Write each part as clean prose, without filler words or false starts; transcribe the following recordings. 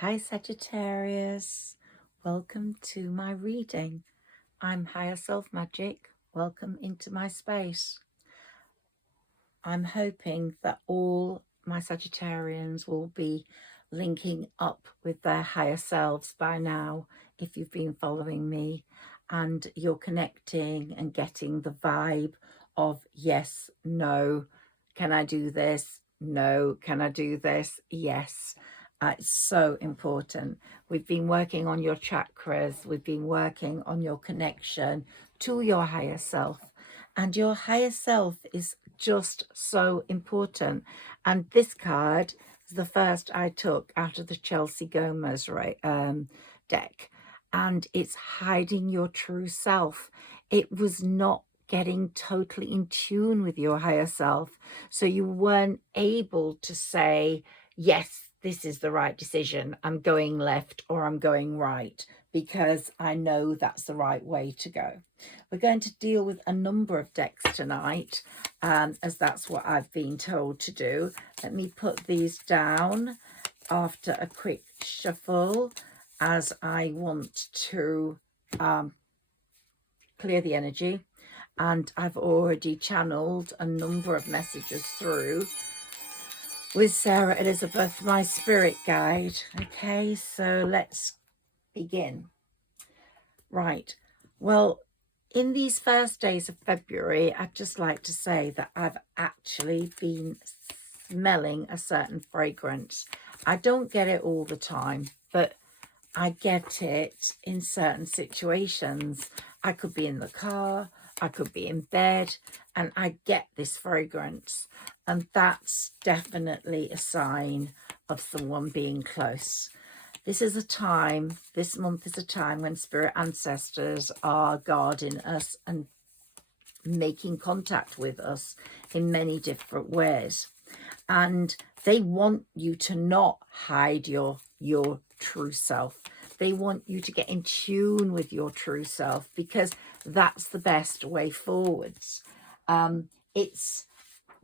Hi Sagittarius, welcome to my reading. I'm Higher Self Magic. Welcome into my space. I'm hoping that all my Sagittarians will be linking up with their higher selves by now, if you've been following me, and you're connecting and getting the vibe of yes, no, can I do this? No, can I do this? Yes. It's so important. We've been working on your chakras. We've been working on your connection to your higher self. And your higher self is just so important. And this card is the first I took out of the Chelsea Gomez deck. And it's hiding your true self. It was not getting totally in tune with your higher self. So you weren't able to say, yes, this is the right decision. I'm going left or I'm going right, because I know that's the right way to go. We're going to deal with a number of decks tonight, as that's what I've been told to do. Let me put these down after a quick shuffle, as I want to clear the energy. And I've already channeled a number of messages through with Sarah Elizabeth, my spirit guide. Okay, so let's begin. Right. Well, in these first days of February, I'd just like to say that I've actually been smelling a certain fragrance. I don't get it all the time, but I get it in certain situations. I could be in the car, I could be in bed, and I get this fragrance. And that's definitely a sign of someone being close. This is a time, this month is a time when spirit ancestors are guarding us and making contact with us in many different ways. And they want you to not hide your true self. They want you to get in tune with your true self, because that's the best way forwards. It's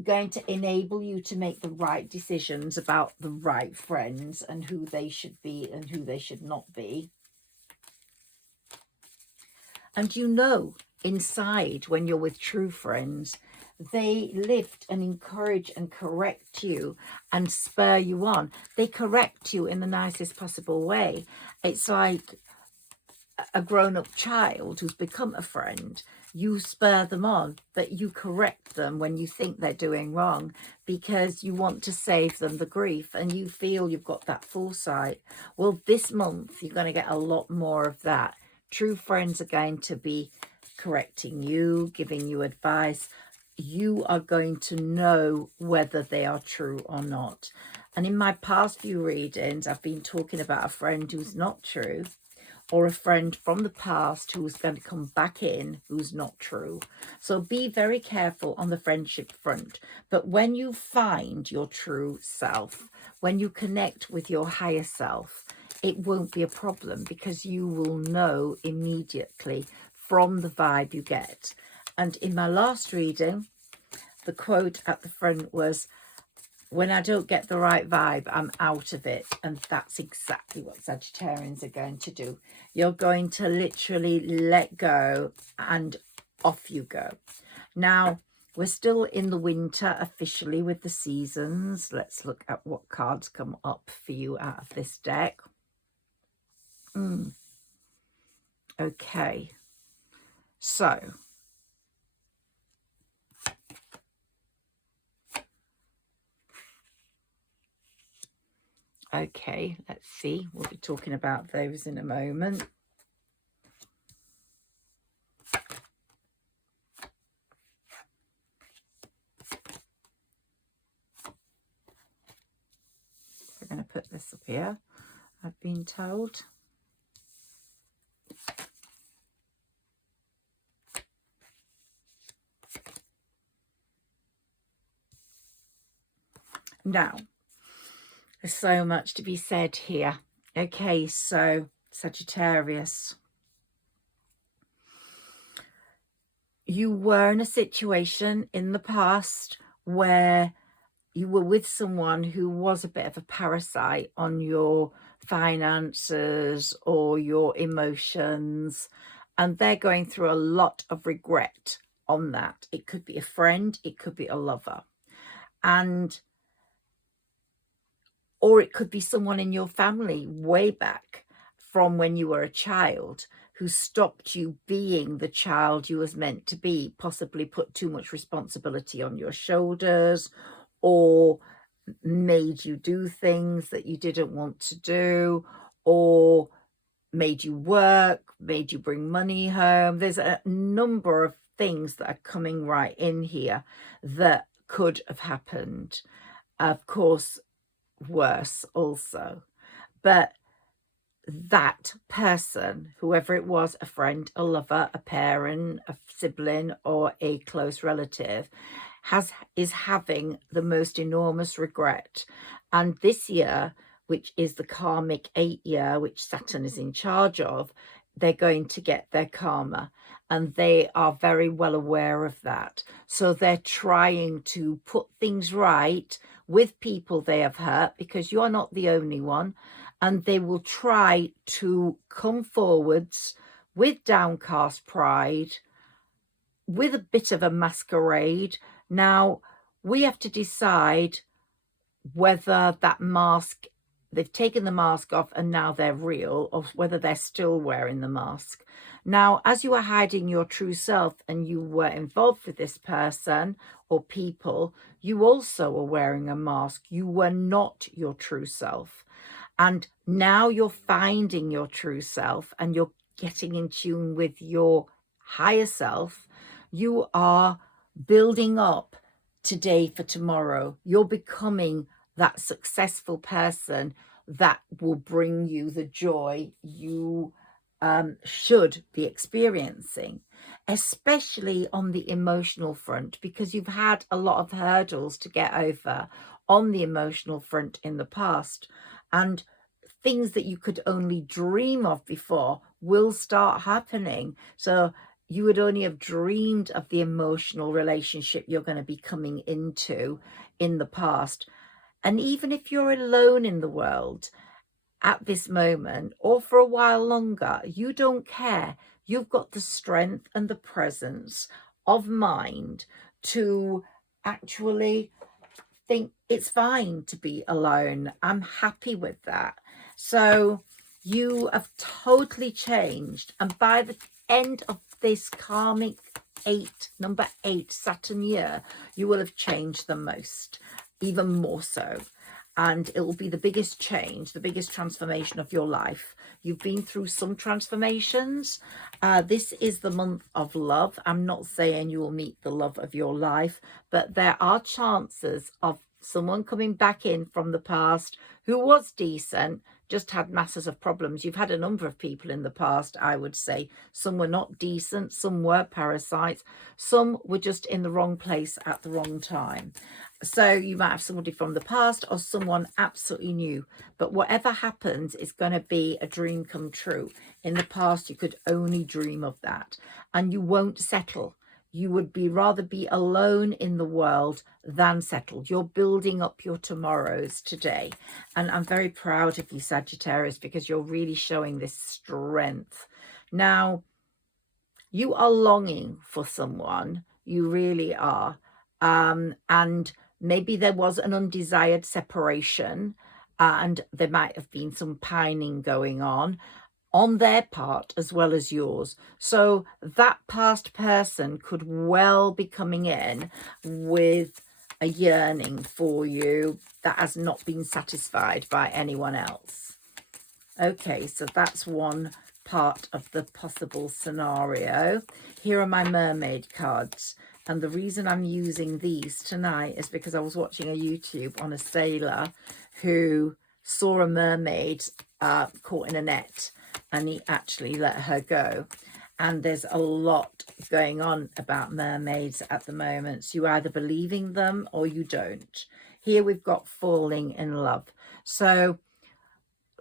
going to enable you to make the right decisions about the right friends and who they should be and who they should not be. And you know, inside, when you're with true friends, they lift and encourage and correct you and spur you on. They correct you in the nicest possible way. It's like a grown-up child who's become a friend. You spur them on, but you correct them when you think they're doing wrong, because you want to save them the grief and you feel you've got that foresight. Well, this month you're going to get a lot more of that. True friends are going to be correcting you, giving you advice. You are going to know whether they are true or not. And in my past few readings, I've been talking about a friend who's not true, or a friend from the past who's going to come back in who's not true. So be very careful on the friendship front. But when you find your true self, when you connect with your higher self, it won't be a problem, because you will know immediately from the vibe you get. And in my last reading, the quote at the front was, when I don't get the right vibe, I'm out of it. And that's exactly what Sagittarians are going to do. You're going to literally let go and off you go. Now, we're still in the winter officially with the seasons. Let's look at what cards come up for you out of this deck. Okay. So, okay, let's see. We'll be talking about those in a moment. We're going to put this up here, I've been told. Now, there's so much to be said here. Okay, so Sagittarius, you were in a situation in the past where you were with someone who was a bit of a parasite on your finances or your emotions, and they're going through a lot of regret on that. It could be a friend, it could be a lover, and or it could be someone in your family way back from when you were a child who stopped you being the child you was meant to be, possibly put too much responsibility on your shoulders, or made you do things that you didn't want to do, or made you work, made you bring money home. There's a number of things that are coming right in here that could have happened. Of course, worse also. But that person, whoever it was, a friend, a lover, a parent, a sibling, or a close relative, is having the most enormous regret. And this year, which is the karmic 8 year, which Saturn is in charge of, they're going to get their karma, and they are very well aware of that. So they're trying to put things right with people they have hurt, because you're not the only one, and they will try to come forwards with downcast pride, with a bit of a masquerade. Now, we have to decide whether that mask, they've taken the mask off and now they're real, or whether they're still wearing the mask. Now, as you are hiding your true self and you were involved with this person or people, you also were wearing a mask. You were not your true self. And now you're finding your true self and you're getting in tune with your higher self. You are building up today for tomorrow. You're becoming that successful person that will bring you the joy you should be experiencing, especially on the emotional front, because you've had a lot of hurdles to get over on the emotional front in the past, and things that you could only dream of before will start happening. So you would only have dreamed of the emotional relationship you're going to be coming into in the past. And even if you're alone in the world at this moment, or for a while longer, you don't care. You've got the strength and the presence of mind to actually think it's fine to be alone. I'm happy with that. So you have totally changed. And by the end of this karmic number 8 Saturn year, you will have changed the most, even more so. And it will be the biggest change, the biggest transformation of your life. You've been through some transformations. This is the month of love. I'm not saying you will meet the love of your life, but there are chances of someone coming back in from the past who was decent, just had masses of problems. You've had a number of people in the past, I would say. Some were not decent, some were parasites, some were just in the wrong place at the wrong time. So you might have somebody from the past or someone absolutely new. But whatever happens is going to be a dream come true. In the past, you could only dream of that. And you won't settle. You would rather be alone in the world than settled. You're building up your tomorrows today. And I'm very proud of you, Sagittarius, because you're really showing this strength. Now, you are longing for someone. You really are. And maybe there was an undesired separation, and there might have been some pining going on their part as well as yours. So that past person could well be coming in with a yearning for you that has not been satisfied by anyone else. Okay, so that's one part of the possible scenario. Here are my mermaid cards. And the reason I'm using these tonight is because I was watching a YouTube on a sailor who saw a mermaid caught in a net, and he actually let her go. And there's a lot going on about mermaids at the moment. So you either believing them or you don't. Here we've got falling in love. So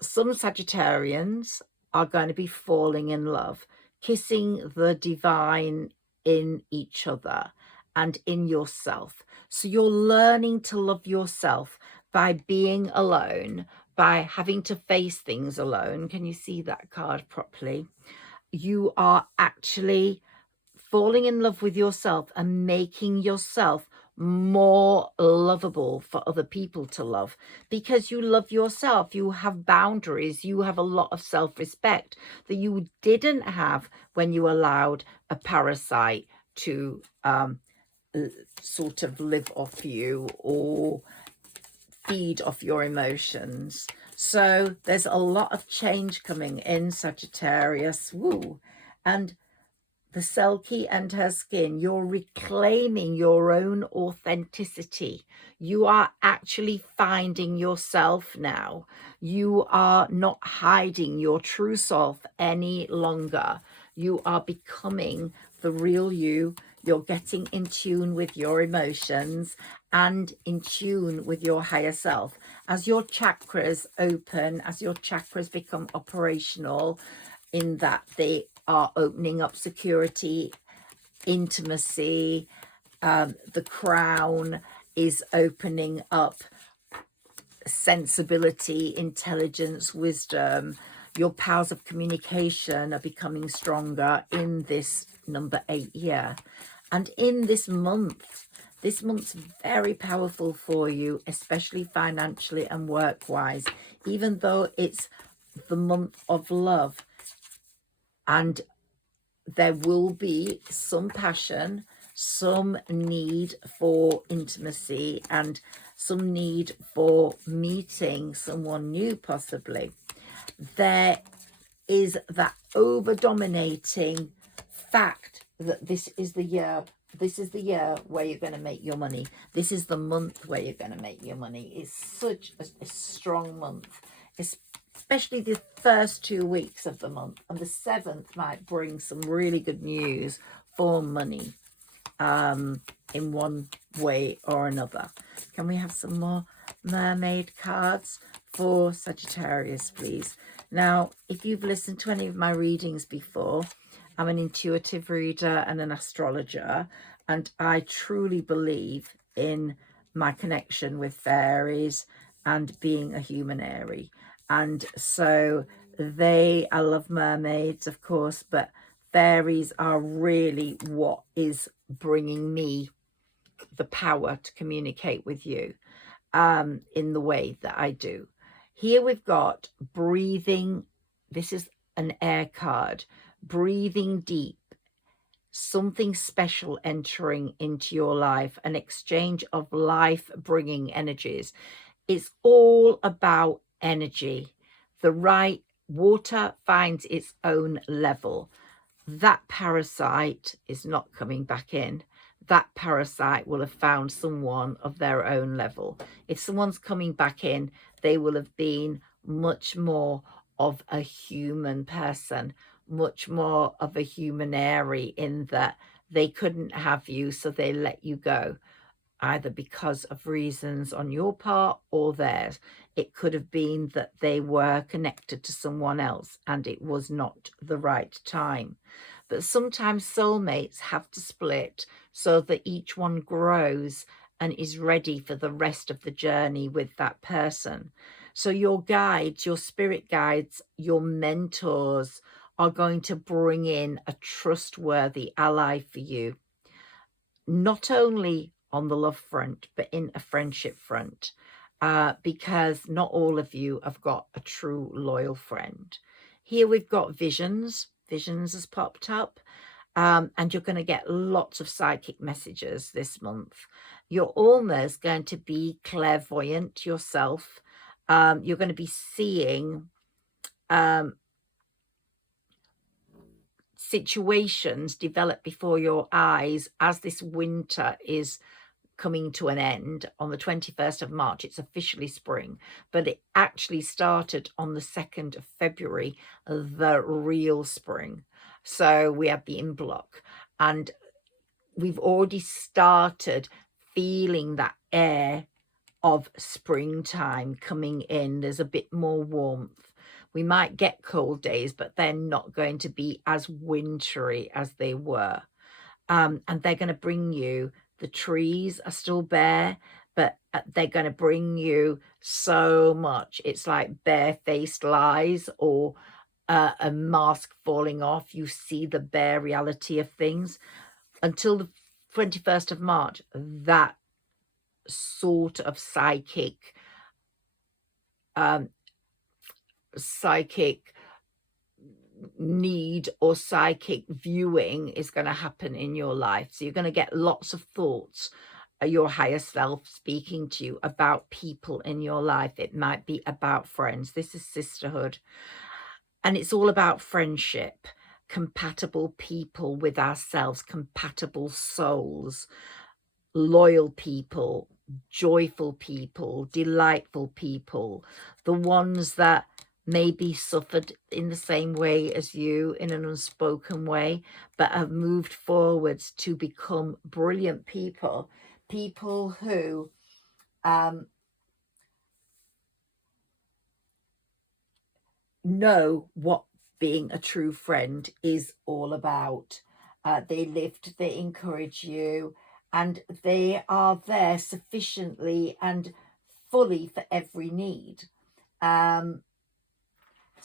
some Sagittarians are going to be falling in love, kissing the divine in each other and in yourself. So you're learning to love yourself by being alone, by having to face things alone. Can you see that card properly? You are actually falling in love with yourself and making yourself more lovable for other people to love, because you love yourself. You have boundaries. You have a lot of self-respect that you didn't have when you allowed a parasite to sort of live off you or feed off your emotions. So there's a lot of change coming in, Sagittarius. Woo. And the Selkie and her skin, you're reclaiming your own authenticity. You are actually finding yourself now. You are not hiding your true self any longer. You are becoming the real you. You're getting in tune with your emotions and in tune with your higher self. As your chakras open, as your chakras become operational, in that they are opening up security, intimacy, the crown is opening up sensibility, intelligence, wisdom. Your powers of communication are becoming stronger in this number 8 year. And in this month's very powerful for you, especially financially and work-wise, even though it's the month of love. And there will be some passion, some need for intimacy, and some need for meeting someone new, possibly. There is that over-dominating fact that this is the year where you're going to make your money. This is the month where you're going to make your money. It's such a strong month. Especially the first 2 weeks of the month, and the 7th might bring some really good news for money in one way or another. Can we have some more mermaid cards for Sagittarius, please? Now, if you've listened to any of my readings before, I'm an intuitive reader and an astrologer, and I truly believe in my connection with fairies and being a humanary. And so I love mermaids, of course, but fairies are really what is bringing me the power to communicate with you in the way that I do. Here we've got breathing. This is an air card. Breathing deep. Something special entering into your life. An exchange of life-bringing energies. It's all about energy. The right water finds its own level. That parasite is not coming back in. That parasite will have found someone of their own level. If someone's coming back in, they will have been much more of a human person, much more of a humanary, in that they couldn't have you, so they let you go, either because of reasons on your part or theirs. It could have been that they were connected to someone else and it was not the right time. But sometimes soulmates have to split so that each one grows and is ready for the rest of the journey with that person. So your guides, your spirit guides, your mentors are going to bring in a trustworthy ally for you, not only on the love front, but in a friendship front, because not all of you have got a true loyal friend. Here we've got visions. Visions has popped up, and you're going to get lots of psychic messages this month. You're almost going to be clairvoyant yourself. You're going to be seeing situations develop before your eyes as this winter is coming to an end. On the 21st of March, it's officially spring, but it actually started on the 2nd of February, the real spring. So we have the in block, and we've already started feeling that air of springtime coming in. There's a bit more warmth. We might get cold days, but they're not going to be as wintry as they were. And they're going to bring you The trees are still bare, but they're going to bring you so much. It's like barefaced lies or a mask falling off. You see the bare reality of things. Until the 21st of March, that sort of psychic need or psychic viewing is going to happen in your life. So you're going to get lots of thoughts, your higher self speaking to you about people in your life. It might be about friends. This is sisterhood, and it's all about friendship, compatible people with ourselves, compatible souls, loyal people, joyful people, delightful people, the ones that maybe suffered in the same way as you in an unspoken way, but have moved forwards to become brilliant people, people who know what being a true friend is all about. They lift, they encourage you, and they are there sufficiently and fully for every need.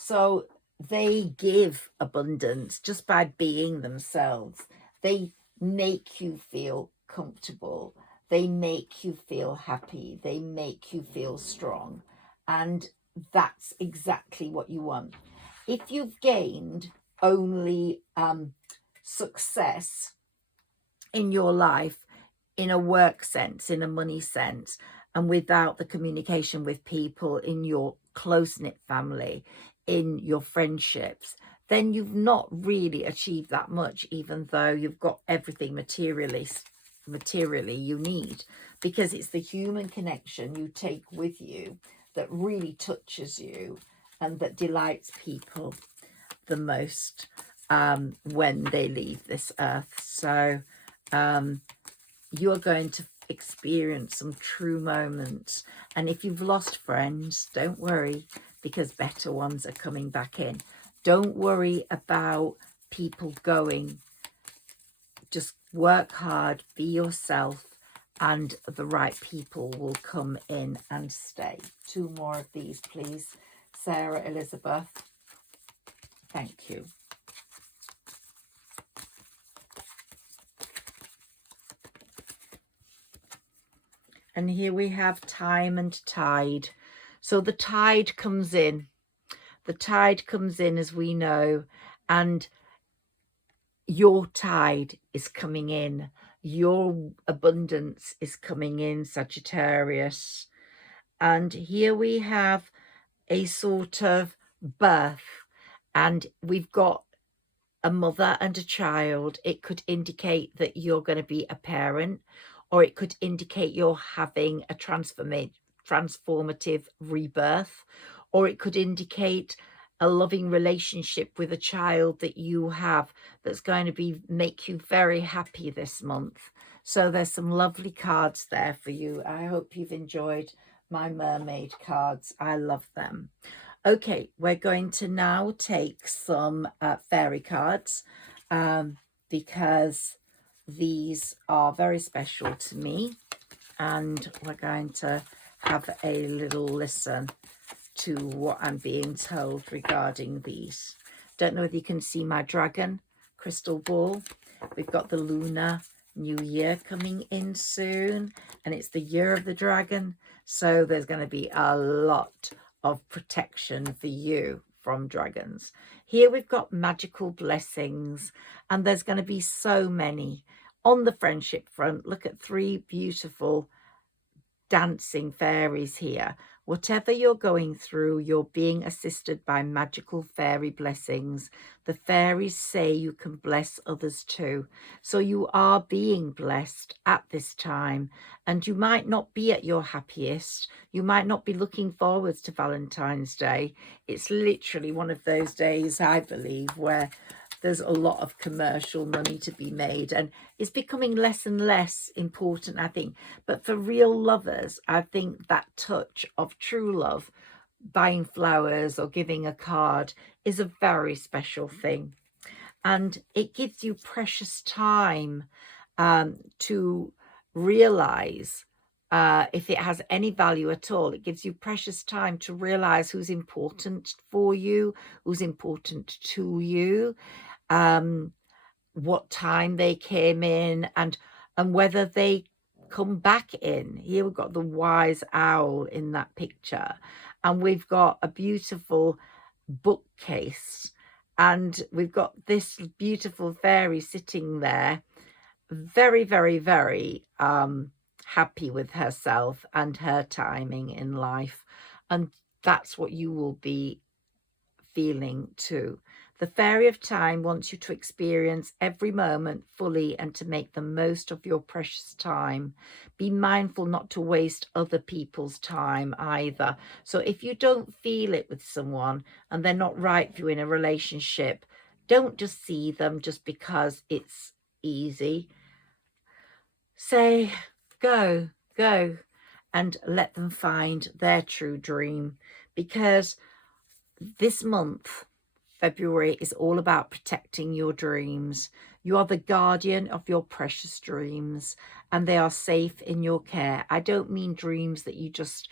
So they give abundance just by being themselves. They make you feel comfortable. They make you feel happy. They make you feel strong. And that's exactly what you want. If you've gained only success in your life, in a work sense, in a money sense, and without the communication with people in your close-knit family, in your friendships, then you've not really achieved that much, even though you've got everything materially you need, because it's the human connection you take with you that really touches you and that delights people the most when they leave this earth. So you are going to experience some true moments. And if you've lost friends, don't worry, because better ones are coming back in. Don't worry about people going. Just work hard, be yourself, and the right people will come in and stay. 2 more of these, please. Sarah Elizabeth. Thank you. And here we have time and tide. So the tide comes in. The tide comes in, as we know, and your tide is coming in. Your abundance is coming in, Sagittarius. And here we have a sort of birth, and we've got a mother and a child. It could indicate that you're going to be a parent, or it could indicate you're having a transformative rebirth, or it could indicate a loving relationship with a child that you have that's going to make you very happy this month. So there's some lovely cards there for you. I hope you've enjoyed my mermaid cards. I love them. Okay, we're going to now take some fairy cards because these are very special to me, and we're going to have a little listen to what I'm being told regarding these. Don't know if you can see my dragon crystal ball. We've got the Lunar New Year coming in soon, and it's the year of the dragon, so there's going to be a lot of protection for you from dragons. Here we've got magical blessings, and there's going to be so many. On the friendship front, look at 3 beautiful dancing fairies here. Whatever you're going through, you're being assisted by magical fairy blessings. The fairies say you can bless others too. So you are being blessed at this time, and you might not be at your happiest. You might not be looking forwards to Valentine's Day. It's literally one of those days, I believe, where there's a lot of commercial money to be made, and it's becoming less and less important, I think. But for real lovers, I think that touch of true love, buying flowers or giving a card, is a very special thing. And it gives you precious time to realize if it has any value at all. It gives you precious time to realize who's important for you, who's important to you, what time they came in, and whether they come back in. Here we've got the wise owl in that picture, and we've got a beautiful bookcase, and we've got this beautiful fairy sitting there, very, very, very happy with herself and her timing in life. And that's what you will be feeling too. The fairy of time wants you to experience every moment fully and to make the most of your precious time. Be mindful not to waste other people's time either. So if you don't feel it with someone and they're not right for you in a relationship, don't just see them just because it's easy. Say, go, and let them find their true dream, because this month, February, is all about protecting your dreams. You are the guardian of your precious dreams, and they are safe in your care. I don't mean dreams that you just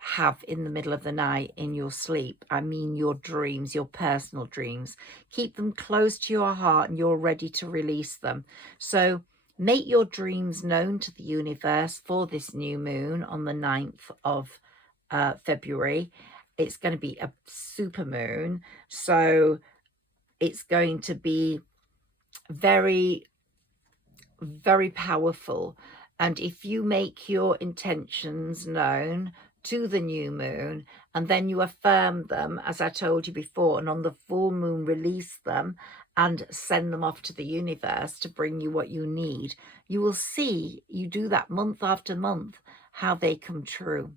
have in the middle of the night in your sleep. I mean your dreams, your personal dreams. Keep them close to your heart and you're ready to release them. So make your dreams known to the universe for this new moon on the 9th of February. It's going to be a super moon, so it's going to be very, very powerful. And if you make your intentions known to the new moon and then you affirm them, as I told you before, and on the full moon release them and send them off to the universe to bring you what you need, you will see, you do that month after month, how they come true.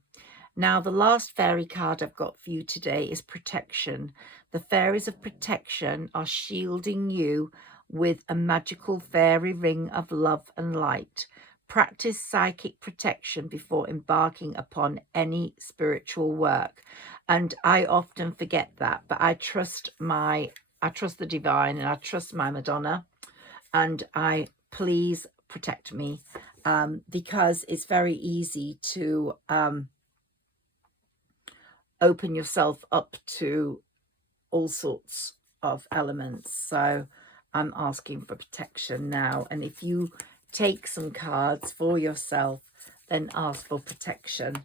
Now, the last fairy card I've got for you today is protection. The fairies of protection are shielding you with a magical fairy ring of love and light. Practice psychic protection before embarking upon any spiritual work. And I often forget that, but I trust the divine, and I trust my Madonna, and please protect me, because it's very easy to open yourself up to all sorts of elements. So I'm asking for protection now. And if you take some cards for yourself, then ask for protection.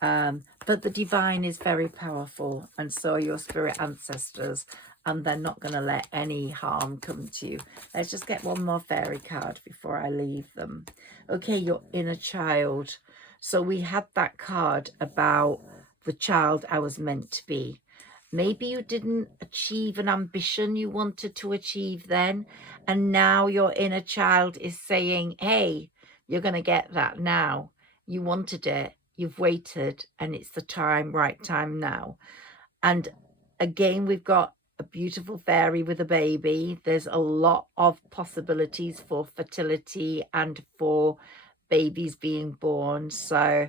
But the divine is very powerful, and so are your spirit ancestors, and they're not going to let any harm come to you. Let's just get one more fairy card before I leave them. Okay, your inner child. So we had that card about the child I was meant to be. Maybe you didn't achieve an ambition you wanted to achieve then, and now your inner child is saying, hey, you're going to get that now. You wanted it, you've waited, and it's the time, right time now. And again, we've got a beautiful fairy with a baby. There's a lot of possibilities for fertility and for babies being born. So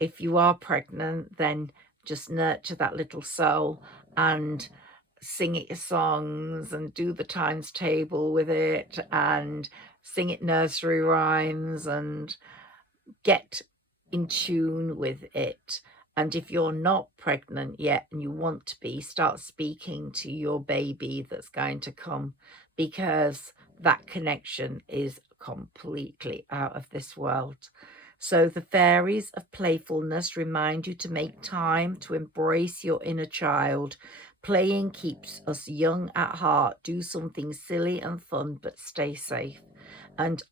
if you are pregnant, then just nurture that little soul and sing it your songs and do the times table with it and sing it nursery rhymes and get in tune with it. And if you're not pregnant yet and you want to be, start speaking to your baby that's going to come, because that connection is completely out of this world. So the fairies of playfulness remind you to make time to embrace your inner child. Playing keeps us young at heart. Do something silly and fun, but stay safe. And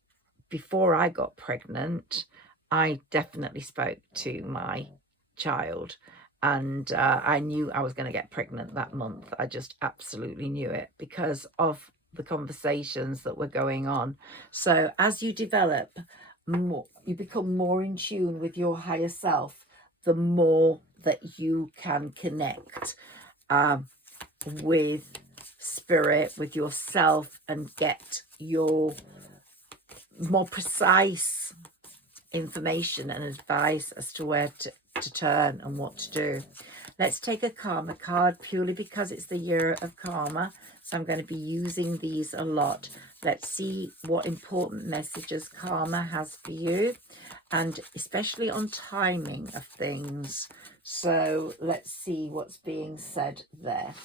before I got pregnant, I definitely spoke to my child, and I knew I was going to get pregnant that month. I just absolutely knew it because of the conversations that were going on. So as you develop more, you become more in tune with your higher self, the more that you can connect with spirit, with yourself, and get your more precise information and advice as to where to turn and what to do. Let's take a karma card, purely because it's the year of karma, so I'm going to be using these a lot. Let's see what important messages karma has for you, and especially on timing of things. So let's see what's being said there.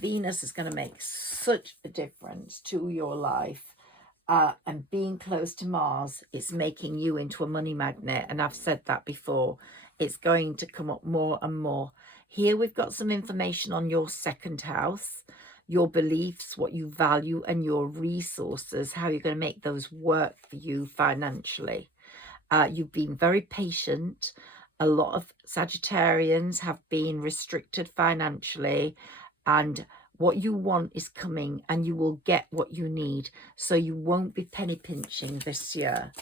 Venus is going to make such a difference to your life. And being close to Mars, it's making you into a money magnet. And I've said that before. It's going to come up more and more. Here we've got some information on your second house, your beliefs, what you value, and your resources, how you're going to make those work for you financially. You've been very patient. A lot of Sagittarians have been restricted financially, and what you want is coming, and you will get what you need. So you won't be penny pinching this year.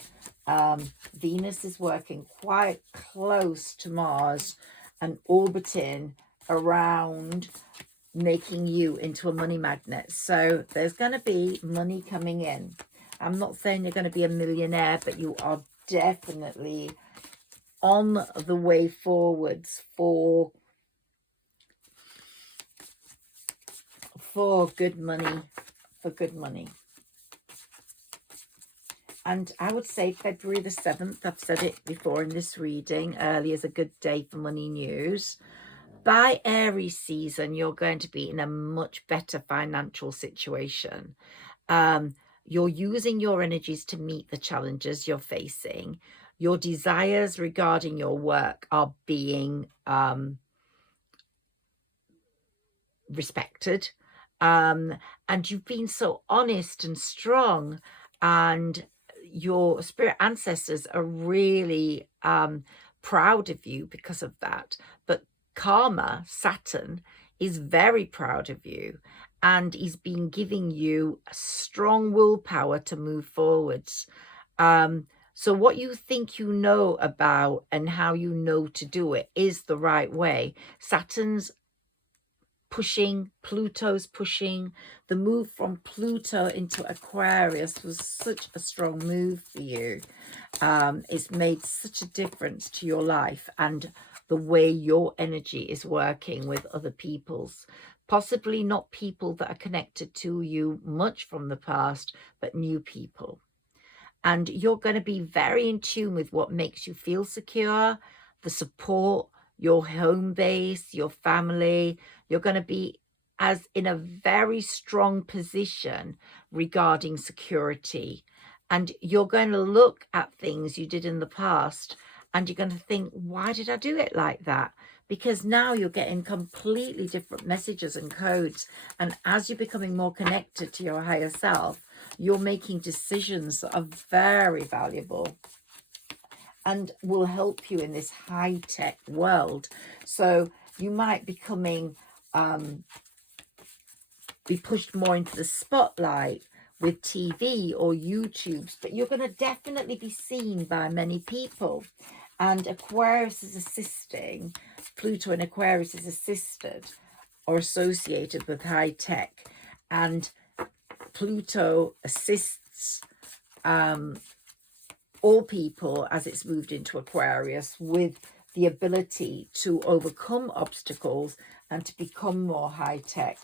Venus is working quite close to Mars and orbiting around, making you into a money magnet. So there's going to be money coming in. I'm not saying you're going to be a millionaire, but you are definitely on the way forwards for good money, And I would say February the 7th, I've said it before in this reading, early is a good day for money news. By Aries season, you're going to be in a much better financial situation. You're using your energies to meet the challenges you're facing. Your desires regarding your work are being respected. And you've been so honest and strong, and your spirit ancestors are really proud of you because of that. But karma, Saturn, is very proud of you, and he's been giving you a strong willpower to move forwards. So what you think you know about and how you know to do it is the right way. Saturn's pushing, Pluto's pushing. The move from Pluto into Aquarius was such a strong move for you. It's made such a difference to your life and the way your energy is working with other people's. Possibly not people that are connected to you much from the past, but new people. And you're going to be very in tune with what makes you feel secure, the support, your home base, your family. You're going to be as in a very strong position regarding security. And you're going to look at things you did in the past and you're going to think, why did I do it like that? Because now you're getting completely different messages and codes. And as you're becoming more connected to your higher self, you're making decisions that are very valuable and will help you in this high-tech world. So you might be pushed more into the spotlight with TV or YouTubes, but you're going to definitely be seen by many people. And Aquarius is assisting, Pluto in Aquarius is assisted or associated with high tech, and Pluto assists all people as it's moved into Aquarius with the ability to overcome obstacles and to become more high tech.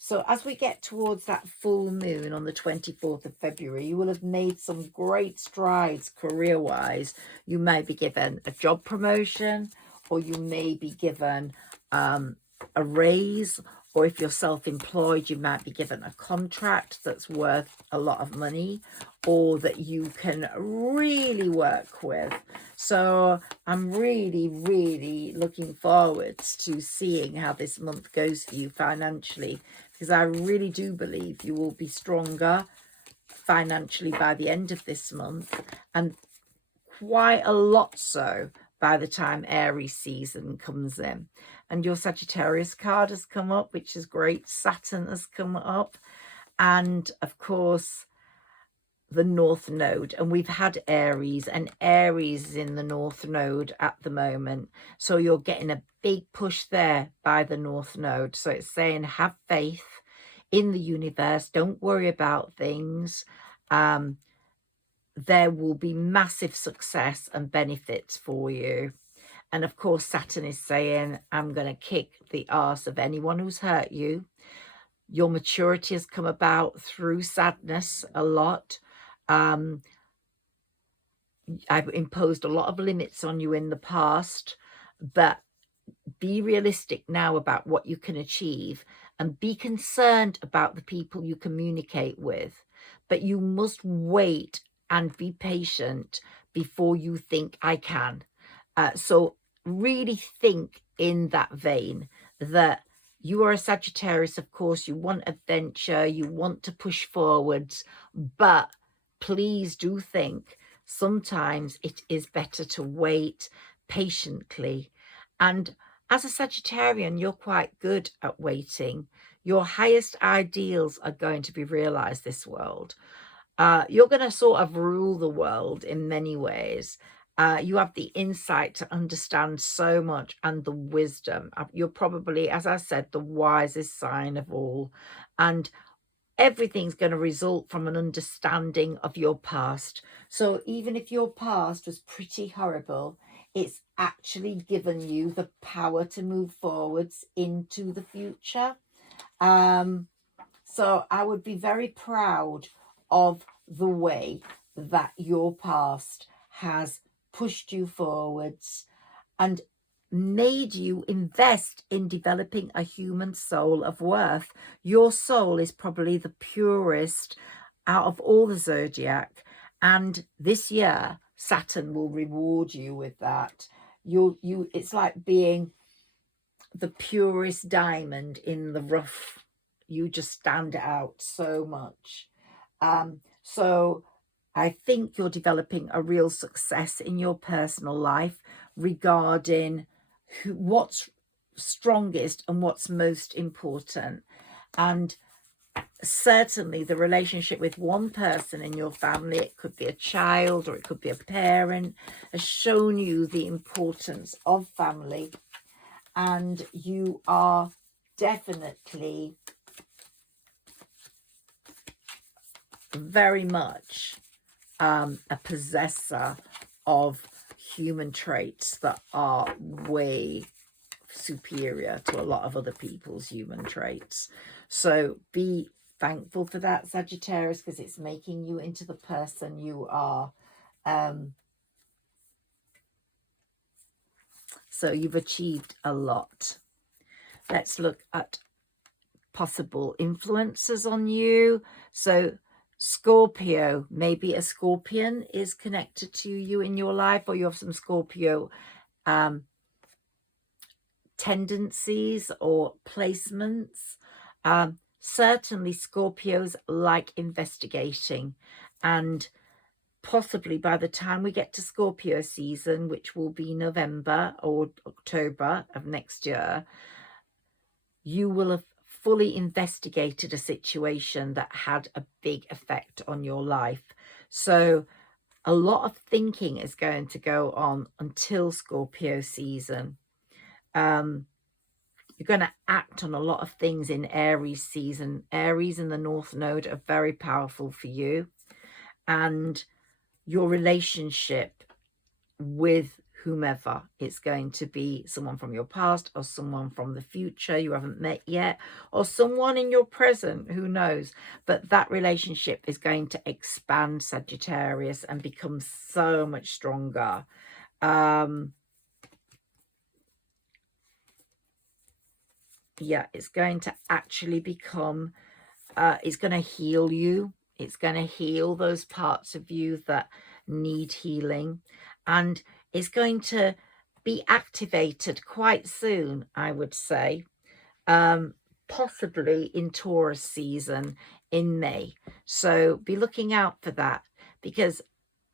So as we get towards that full moon on the 24th of February, you will have made some great strides career-wise. You may be given a job promotion, or you may be given a raise, or if you're self-employed, you might be given a contract that's worth a lot of money or that you can really work with. So I'm really, really looking forward to seeing how this month goes for you financially, because I really do believe you will be stronger financially by the end of this month, and quite a lot so by the time Aries season comes in. And your Sagittarius card has come up, which is great. Saturn has come up. And of course, the North Node. And we've had Aries, and Aries is in the North Node at the moment. So you're getting a big push there by the North Node. So it's saying have faith in the universe. Don't worry about things. there will be massive success and benefits for you. And of course, Saturn is saying, I'm going to kick the arse of anyone who's hurt you. Your maturity has come about through sadness a lot. I've imposed a lot of limits on you in the past, but be realistic now about what you can achieve, and be concerned about the people you communicate with. But you must wait and be patient before you think I can. So really think in that vein that you are a Sagittarius. Of course, you want adventure, you want to push forwards, but please do think sometimes it is better to wait patiently. And as a Sagittarian, you're quite good at waiting. Your highest ideals are going to be realized this world. You're going to sort of rule the world in many ways. You have the insight to understand so much, and the wisdom. You're probably, as I said, the wisest sign of all. And everything's going to result from an understanding of your past. So even if your past was pretty horrible, it's actually given you the power to move forwards into the future. So I would be very proud of the way that your past has pushed you forwards and made you invest in developing a human soul of worth. Your soul is probably the purest out of all the zodiac, and this year Saturn will reward you with that. It's like being the purest diamond in the rough. You just stand out so much. So I think you're developing a real success in your personal life regarding what's strongest and what's most important. And certainly the relationship with one person in your family, it could be a child or it could be a parent, has shown you the importance of family. And you are definitely very much a possessor of human traits that are way superior to a lot of other people's human traits. So be thankful for that, Sagittarius, because it's making you into the person you are. So you've achieved a lot. Let's look at possible influences on you. So Scorpio, maybe a Scorpion is connected to you in your life, or you have some Scorpio tendencies or placements. Certainly Scorpios like investigating, and possibly by the time we get to Scorpio season, which will be November or October of next year, you will have fully investigated a situation that had a big effect on your life. So a lot of thinking is going to go on until Scorpio season. You're going to act on a lot of things in Aries season. Aries and the North Node are very powerful for you. And your relationship with whomever, it's going to be someone from your past or someone from the future you haven't met yet, or someone in your present, who knows. But that relationship is going to expand, Sagittarius, and become so much stronger. Yeah, it's going to actually become, it's going to heal you. It's going to heal those parts of you that need healing. And it's going to be activated quite soon, I would say. Possibly in Taurus season in May. So be looking out for that, because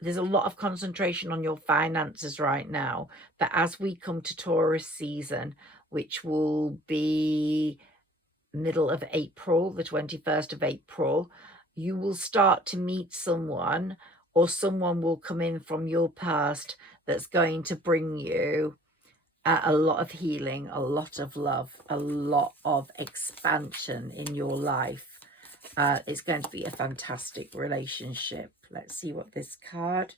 there's a lot of concentration on your finances right now. But as we come to Taurus season, which will be middle of April, the 21st of April, you will start to meet someone, or someone will come in from your past that's going to bring you a lot of healing, a lot of love, a lot of expansion in your life. It's going to be a fantastic relationship. Let's see what this card.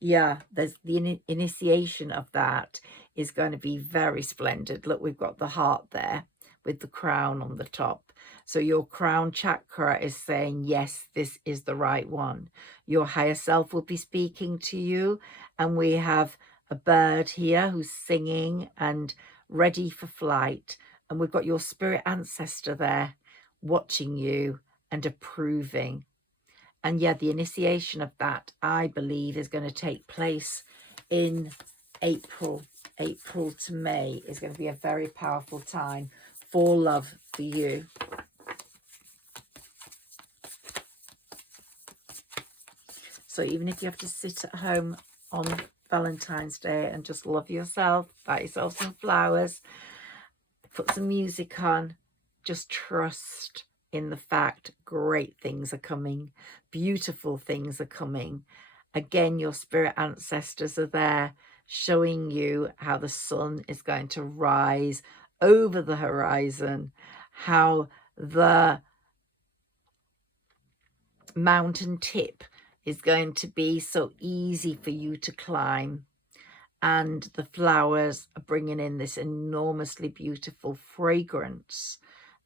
Yeah, there's the initiation of that is going to be very splendid. Look, we've got the heart there with the crown on the top. So your crown chakra is saying, yes, this is the right one. Your higher self will be speaking to you. And we have a bird here who's singing and ready for flight. And we've got your spirit ancestor there watching you and approving. And yeah, the initiation of that, I believe, is going to take place in April. April to May is going to be a very powerful time for love for you. So even if you have to sit at home on Valentine's Day and just love yourself, buy yourself some flowers, put some music on, just trust in the fact great things are coming, beautiful things are coming. Again, your spirit ancestors are there showing you how the sun is going to rise over the horizon, how the mountain tip is going to be so easy for you to climb. And the flowers are bringing in this enormously beautiful fragrance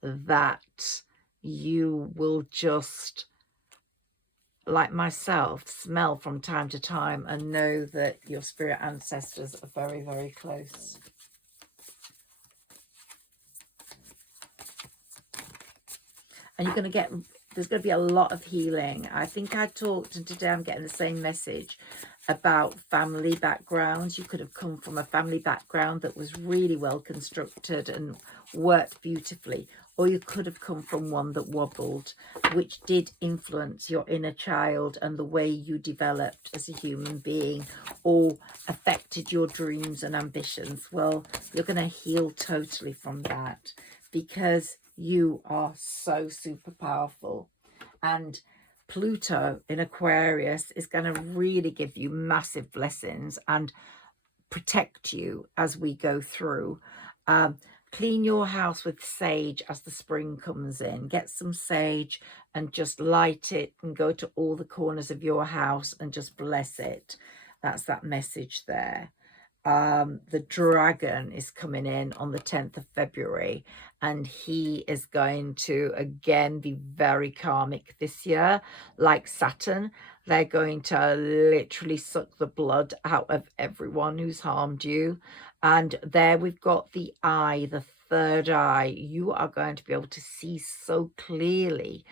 that you will just, like myself, smell from time to time and know that your spirit ancestors are very, very close. And you're going to get, there's going to be a lot of healing. I think I talked, and today I'm getting the same message about family backgrounds. You could have come from a family background that was really well constructed and worked beautifully, or you could have come from one that wobbled, which did influence your inner child and the way you developed as a human being, or affected your dreams and ambitions. Well, you're going to heal totally from that, because you are so super powerful. And Pluto in Aquarius is going to really give you massive blessings and protect you as we go through. Clean your house with sage as the spring comes in. Get some sage and just light it and go to all the corners of your house and just bless it. That's that message there. The dragon is coming in on the 10th of February, and he is going to again be very karmic this year. Like Saturn, they're going to literally suck the blood out of everyone who's harmed you. And there we've got the eye, the third eye. You are going to be able to see so clearly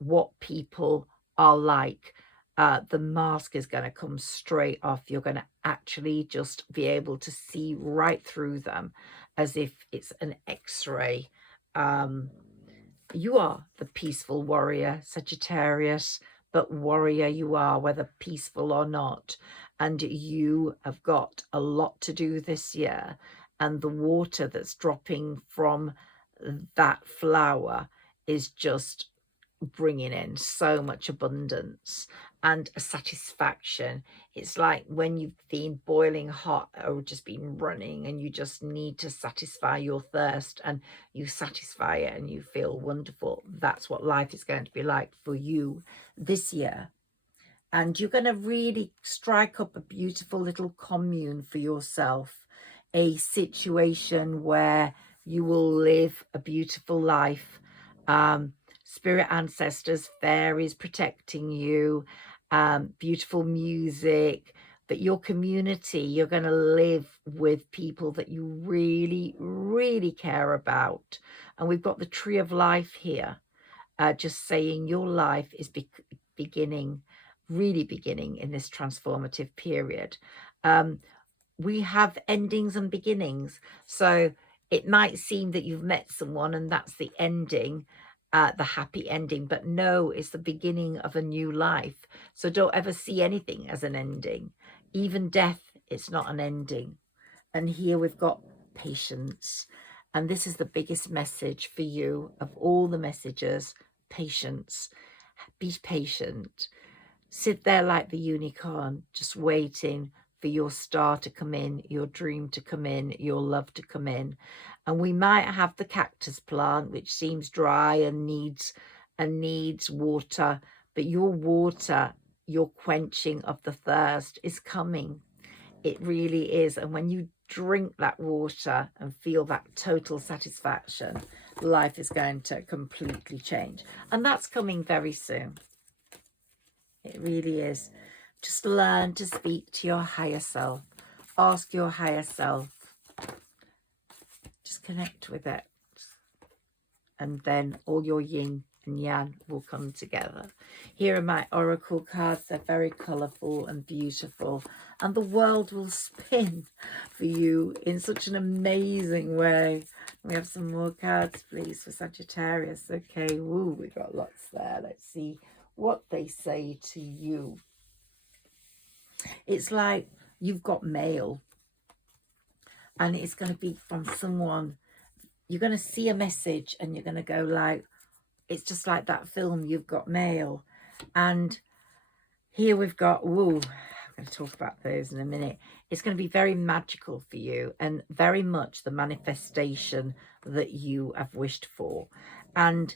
what people are like. The mask is going to come straight off. You're going to actually just be able to see right through them as if it's an x-ray. You are the peaceful warrior, Sagittarius, but warrior you are, whether peaceful or not. And you have got a lot to do this year. And the water that's dropping from that flower is just bringing in so much abundance and a satisfaction. It's like when you've been boiling hot or just been running and you just need to satisfy your thirst, and you satisfy it and you feel wonderful. That's what life is going to be like for you this year. And you're going to really strike up a beautiful little commune for yourself, a situation where you will live a beautiful life. Spirit ancestors, fairies protecting you, beautiful music, but your community, you're going to live with people that you really, really care about. And we've got the tree of life here, just saying your life is beginning, really beginning in this transformative period. We have endings and beginnings. So it might seem that you've met someone and that's the ending, the happy ending, but no, it's the beginning of a new life. So don't ever see anything as an ending. Even death, it's not an ending. And here we've got patience. And this is the biggest message for you of all the messages: patience. Be patient. Sit there like the unicorn, just waiting for your star to come in, your dream to come in, your love to come in. And we might have the cactus plant, which seems dry and needs water, but your water your quenching of the thirst is coming. It really is. And when you drink that water and feel that total satisfaction, life is going to completely change. And that's coming very soon. It really is. Just learn to speak to your higher self. Ask your higher self. Just connect with it. And then all your yin and yang will come together. Here are my oracle cards. They're very colourful and beautiful. And the world will spin for you in such an amazing way. We have some more cards, please, for Sagittarius. Okay, woo, we got lots there. Let's see what they say to you. It's like you've got mail. And it's going to be from someone. You're going to see a message and you're going to go like, it's just like that film, You've Got Mail. And here we've got, woo, I'm going to talk about those in a minute. It's going to be very magical for you and very much the manifestation that you have wished for. And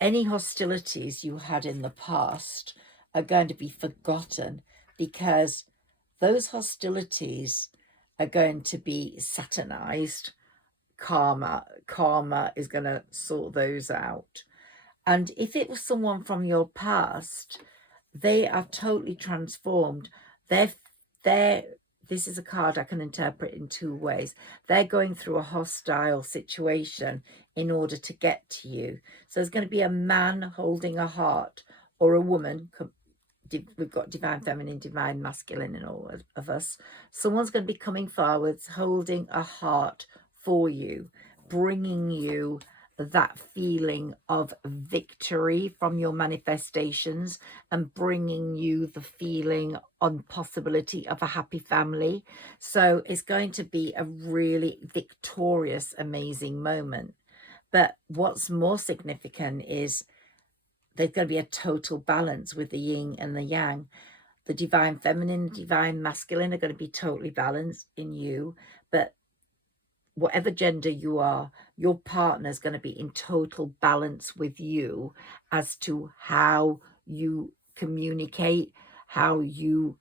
any hostilities you had in the past are going to be forgotten, because those hostilities are going to be Saturnized. Karma is going to sort those out. And if it was someone from your past, they are totally transformed. This is a card I can interpret in two ways. They're going through a hostile situation in order to get to you. So there's going to be a man holding a heart, or a woman. We've got divine feminine, divine masculine in all of us. Someone's going to be coming forwards, holding a heart for you, bringing you that feeling of victory from your manifestations, and bringing you the feeling on possibility of a happy family. So it's going to be a really victorious, amazing moment. But what's more significant is there's going to be a total balance with the yin and the yang. The divine feminine, divine masculine are going to be totally balanced in you. But whatever gender you are, your partner is going to be in total balance with you as to how you communicate, how you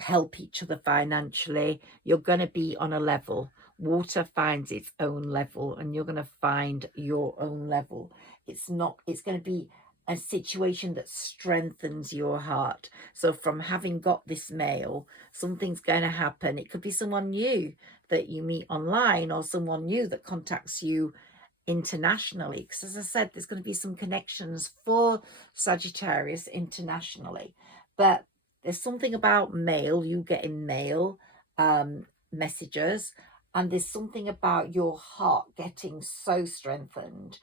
help each other financially. You're going to be on a level. Water finds its own level, and you're going to find your own level. It's going to be a situation that strengthens your heart. So from having got this mail, something's going to happen. It could be someone new that you meet online, or someone new that contacts you internationally. Because as I said, there's going to be some connections for Sagittarius internationally. But there's something about mail, you getting mail messages, and there's something about your heart getting so strengthened.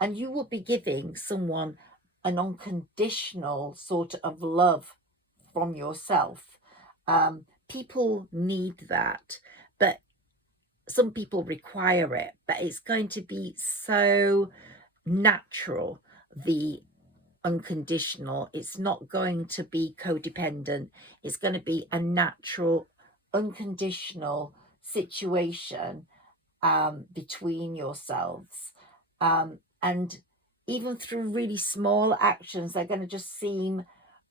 And you will be giving someone an unconditional sort of love from yourself. People need that, but some people require it. But it's going to be so natural, the unconditional. It's not going to be codependent. It's going to be a natural, unconditional situation between yourselves. And even through really small actions, they're going to just seem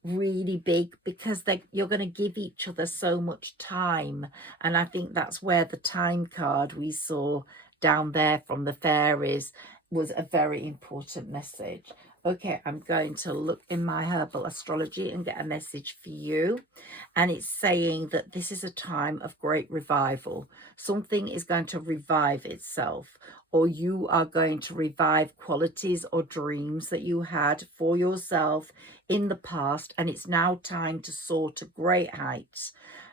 really big, because you're going to give each other so much time. And I think that's where the time card we saw down there from the fairies was a very important message. Okay, I'm going to look in my herbal astrology and get a message for you. And it's saying that this is a time of great revival. Something is going to revive itself, or you are going to revive qualities or dreams that you had for yourself in the past. And it's now time to soar to great heights.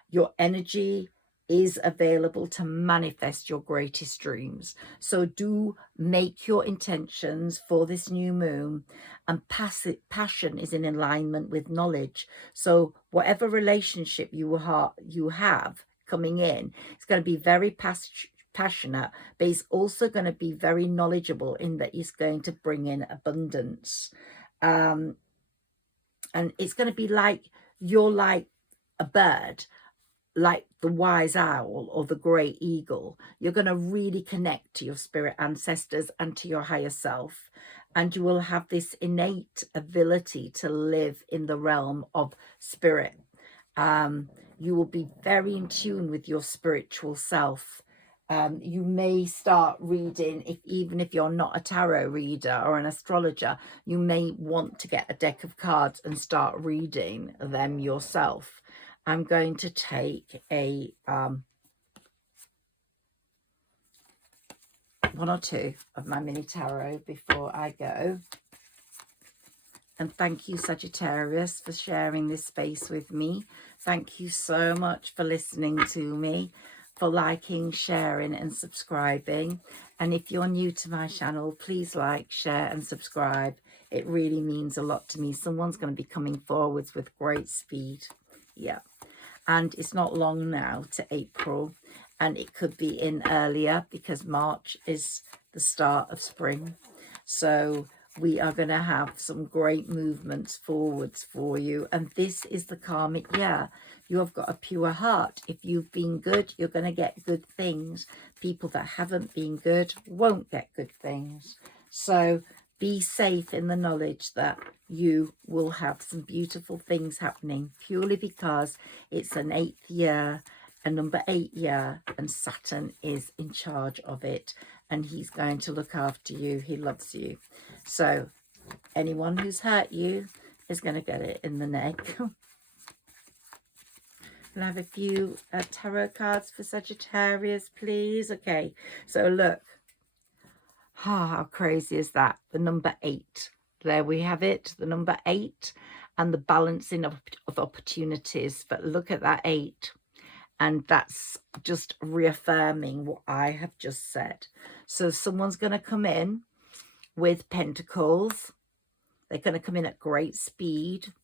Your energy is available to manifest your greatest dreams. So do make your intentions for this new moon, and passion is in alignment with knowledge. So whatever relationship you have coming in, it's going to be very passionate, but it's also going to be very knowledgeable, in that it's going to bring in abundance. And it's going to be like you're like a bird, like the wise owl or the great eagle. You're going to really connect to your spirit ancestors and to your higher self. And you will have this innate ability to live in the realm of spirit. You will be very in tune with your spiritual self. You may start reading, even if you're not a tarot reader or an astrologer, you may want to get a deck of cards and start reading them yourself. I'm going to take a one or two of my mini tarot before I go. And thank you, Sagittarius, for sharing this space with me. Thank you so much for listening to me, for liking, sharing and subscribing. And if you're new to my channel, please like, share and subscribe. It really means a lot to me. Someone's going to be coming forwards with great speed. Yeah. And it's not long now to April, and it could be in earlier because March is the start of spring. So we are going to have some great movements forwards for you. And this is the karmic year. You have got a pure heart. If you've been good, you're going to get good things. People that haven't been good won't get good things. So be safe in the knowledge that you will have some beautiful things happening, purely because it's an 8th year, a number 8 year, and Saturn is in charge of it, and he's going to look after you. He loves you. So anyone who's hurt you is going to get it in the neck. Can I have a few tarot cards for Sagittarius, please? Okay, so look. How crazy is that? The number 8. There we have it, the number 8, and the balancing of opportunities. But look at that 8. And that's just reaffirming what I have just said. So someone's going to come in with pentacles. They're going to come in at great speed.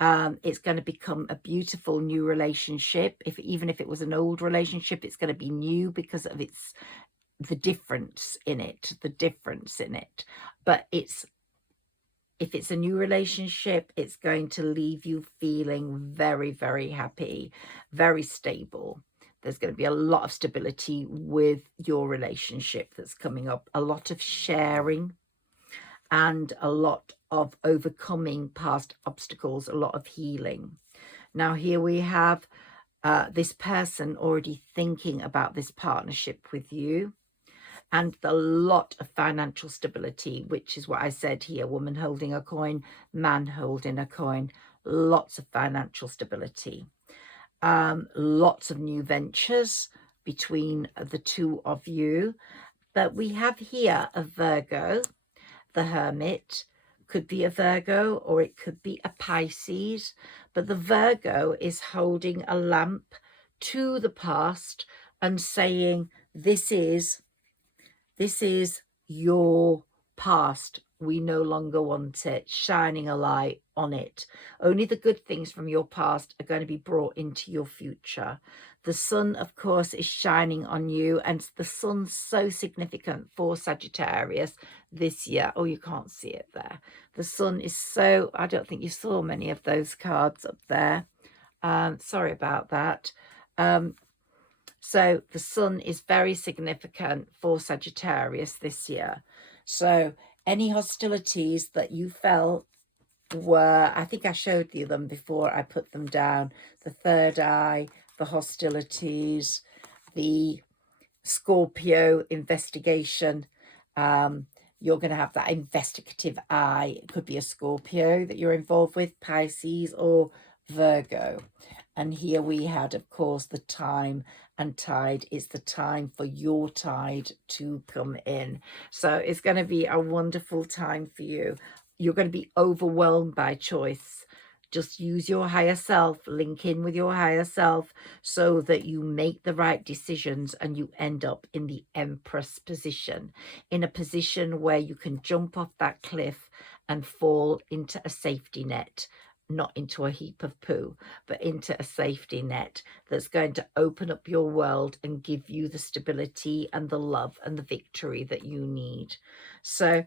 It's going to become a beautiful new relationship. Even if it was an old relationship, it's going to be new because of the difference in it. But if it's a new relationship, it's going to leave you feeling very, very happy, very stable. There's going to be a lot of stability with your relationship that's coming up, a lot of sharing and a lot of overcoming past obstacles, a lot of healing. Now here we have this person already thinking about this partnership with you, and a lot of financial stability, which is what I said here, woman holding a coin, man holding a coin, lots of financial stability, lots of new ventures between the two of you. But we have here a Virgo, the Hermit, could be a Virgo or it could be a Pisces, but the Virgo is holding a lamp to the past and saying, this is your past. We no longer want it. Shining a light on it. Only the good things from your past are going to be brought into your future. The sun, of course, is shining on you, and the sun's so significant for Sagittarius this year. Oh, you can't see it there. The sun is so, I don't think you saw many of those cards up there. Sorry about that. So the sun is very significant for Sagittarius this year. So any hostilities that you felt were, I think I showed you them before I put them down, the third eye, the hostilities, the Scorpio investigation. You're going to have that investigative eye. It could be a Scorpio that you're involved with, Pisces or Virgo. And here we had, of course, the time and tide is the time for your tide to come in. So it's going to be a wonderful time for you. You're going to be overwhelmed by choice. Just use your higher self, link in with your higher self so that you make the right decisions and you end up in the Empress position, in a position where you can jump off that cliff and fall into a safety net, not into a heap of poo, but into a safety net that's going to open up your world and give you the stability and the love and the victory that you need. So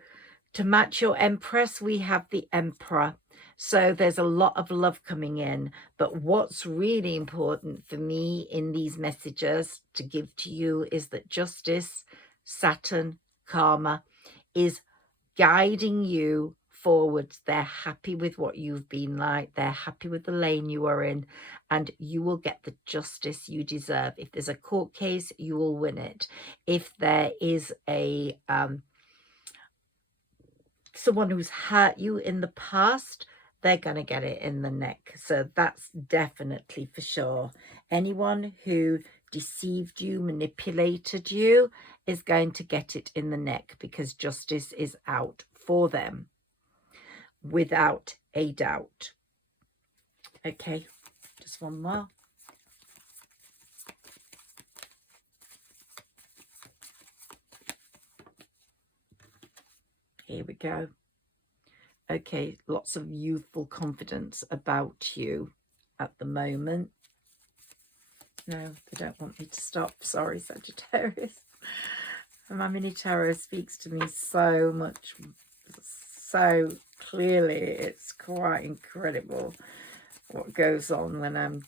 to match your Empress, we have the Emperor. So there's a lot of love coming in. But what's really important for me in these messages to give to you is that justice, Saturn, karma is guiding you forwards. They're happy with what you've been like. They're happy with the lane you are in, and you will get the justice you deserve. If there's a court case, you will win it. If there is a someone who's hurt you in the past, they're going to get it in the neck. So that's definitely for sure. Anyone who deceived you, manipulated you, is going to get it in the neck, because justice is out for them, without a doubt. Okay, just one more. Here we go. Okay, lots of youthful confidence about you at the moment. No, they don't want me to stop. Sorry, Sagittarius. My mini tarot speaks to me so much, so clearly. It's quite incredible what goes on when I'm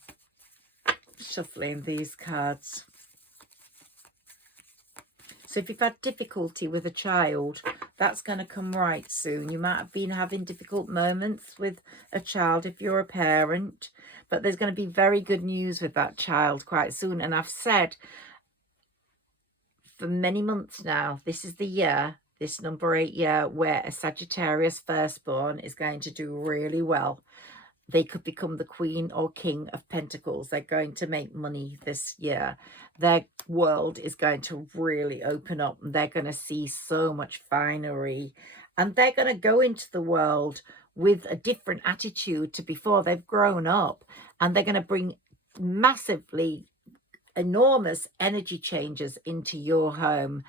shuffling these cards. So if you've had difficulty with a child, that's going to come right soon. You might have been having difficult moments with a child if you're a parent, but there's going to be very good news with that child quite soon. And I've said for many months now, this is the year, this number 8 year, where a Sagittarius firstborn is going to do really well. They could become the Queen or King of Pentacles. They're going to make money this year. Their world is going to really open up, and they're going to see so much finery. And they're going to go into the world with a different attitude to before. They've grown up, and they're going to bring massively enormous energy changes into your home,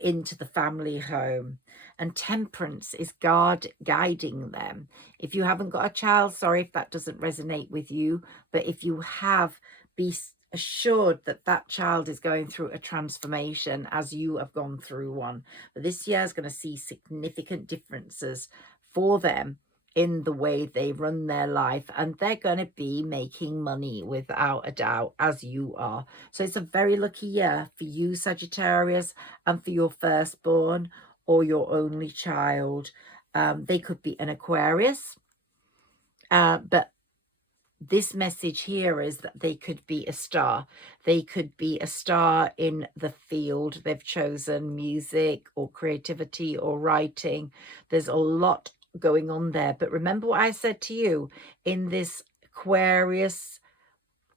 into the family home. And temperance is guiding them. If you haven't got a child, sorry if that doesn't resonate with you, but if you have, be assured that that child is going through a transformation as you have gone through one. But this year is going to see significant differences for them in the way they run their life, and they're going to be making money without a doubt, as you are. So it's a very lucky year for you, Sagittarius, and for your firstborn or your only child. They could be an Aquarius, but this message here is that they could be a star. They could be a star in the field they've chosen, music or creativity or writing. There's a lot going on there. But remember what I said to you in this Aquarius,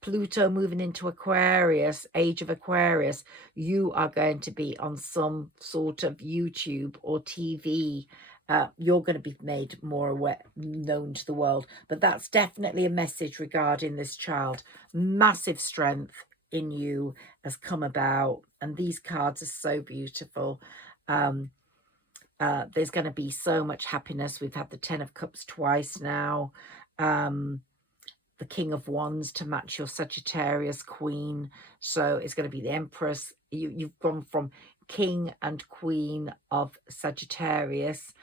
Pluto moving into Aquarius, age of Aquarius, you are going to be on some sort of YouTube or TV. You're going to be made more aware, known to the world. But that's definitely a message regarding this child. Massive strength in you has come about, and these cards are so beautiful. There's going to be so much happiness. We've had the 10 of Cups twice now. The King of Wands to match your Sagittarius Queen. So it's going to be the Empress. You've gone from King and Queen of Sagittarius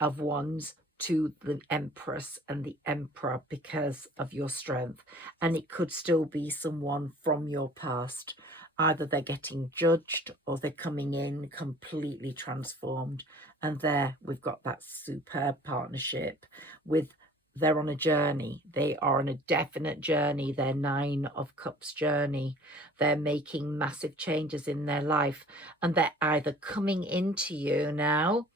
of Wands to the Empress and the Emperor because of your strength. And it could still be someone from your past. Either they're getting judged or they're coming in completely transformed. And there we've got that superb partnership with, they're on a journey. They are on a definite journey. Their 9 of Cups journey. They're making massive changes in their life. And they're either coming into you now,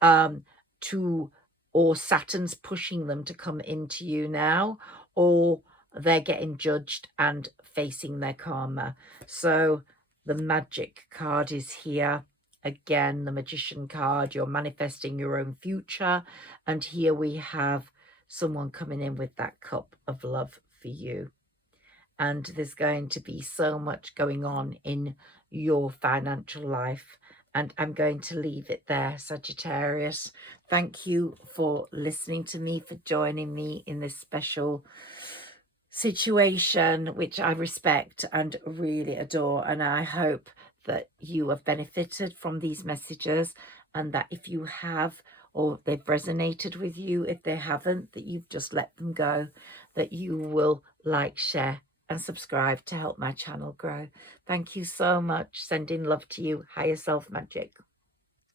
or Saturn's pushing them to come into you now, or they're getting judged and facing their karma. So the Magic card is here. Again, the Magician card. You're manifesting your own future. And here we have someone coming in with that cup of love for you. And there's going to be so much going on in your financial life. And I'm going to leave it there, Sagittarius. Thank you for listening to me, for joining me in this special situation, which I respect and really adore. And I hope that you have benefited from these messages, and that if you have, or they've resonated with you. If they haven't, that you've just let them go, that you will like, share and subscribe to help my channel grow. Thank you so much. Sending love to you. Higher Self Magic.